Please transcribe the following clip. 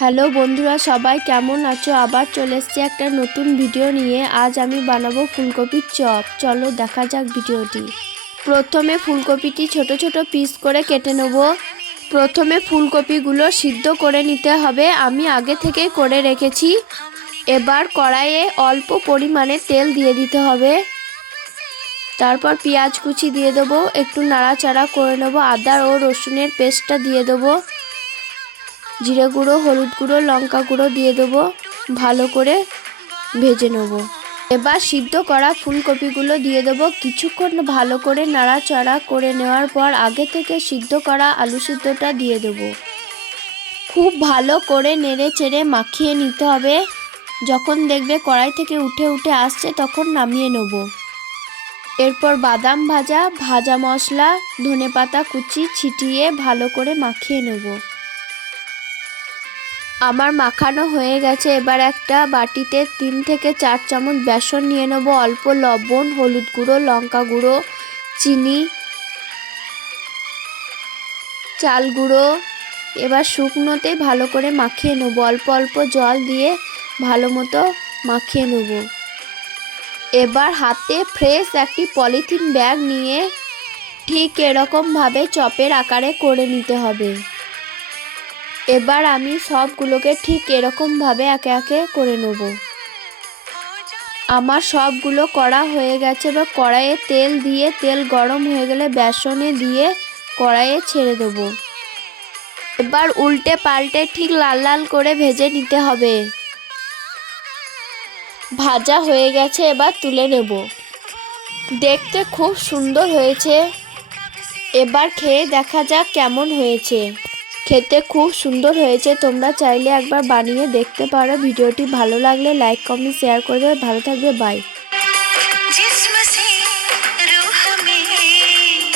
Hello বন্ধুরা, সবাই কেমন আছো? আবার চলে এসেছি একটা নতুন ভিডিও নিয়ে। আজ আমি বানাবো ফুলকপির চপ। চলো দেখা যাক ভিডিওটি। প্রথমে ফুলকপিটি ছোট ছোট পিস করে কেটে নেব। প্রথমে ফুলকপিগুলো সিদ্ধ করে নিতে হবে, আমি আগে থেকে করে রেখেছি। এবার কড়াইয়ে অল্প পরিমাণে তেল দিয়ে দিতে হবে। তারপর পেঁয়াজ কুচি দিয়ে দেবো, একটু নাড়াচাড়া করে নেব। আদা ও রসুনের পেস্টটা দিয়ে দেবো। জিরে গুঁড়ো, হলুদ গুঁড়ো, লঙ্কা গুঁড়ো দিয়ে দেবো। ভালো করে ভেজে নেব। এবার সিদ্ধ করা ফুলকপিগুলো দিয়ে দেবো। কিছুক্ষণ ভালো করে নাড়াচাড়া করে নেওয়ার পর আগে থেকে সিদ্ধ করা আলু সিদ্ধটা দিয়ে দেবো। খুব ভালো করে নেড়ে চেড়ে মাখিয়ে নিতে হবে। যখন দেখবে কড়াই থেকে উঠে উঠে আসছে তখন নামিয়ে নেব। এরপর বাদাম ভাজা মশলা, ধনেপাতা কুচি ছিটিয়ে ভালো করে মাখিয়ে নেব। আমার মাখানো হয়ে গেছে। এবার একটা বাটিতে 3 থেকে 4 চামচ বেসন নিয়ে নেব। অল্প লবণ, হলুদ গুঁড়ো, লঙ্কা গুঁড়ো, চিনি, চাল গুঁড়ো। এবার শুকনোতে ভালো করে মাখিয়ে নেব। অল্প অল্প জল দিয়ে ভালো মতো মাখিয়ে নেব। এবার হাতে ফ্রেশ একটি পলিথিন ব্যাগ নিয়ে ঠিক এরকমভাবে চপের আকারে করে নিতে হবে। এবার আমি সবগুলোকে ঠিক এরকমভাবে একে একে করে নেব। আমার সবগুলো করা হয়ে গেছে। এবার কড়াইয়ে তেল দিয়ে তেল গরম হয়ে গেলে বেসনে দিয়ে কড়াইয়ে ছেড়ে দেব। এবার উল্টে পাল্টে ঠিক লাল লাল করে ভেজে নিতে হবে। ভাজা হয়ে গেছে, এবার তুলে নেব। দেখতে খুব সুন্দর হয়েছে। এবার খেয়ে দেখা যাক কেমন হয়েছে। খেতে খুব সুন্দর হয়েছে। তোমরা চাইলে একবার বানিয়ে দেখতে পারো। ভিডিওটি ভালো লাগলে লাইক, কমেন্ট, শেয়ার করে দেবে। ভালো থাকবে, বাই।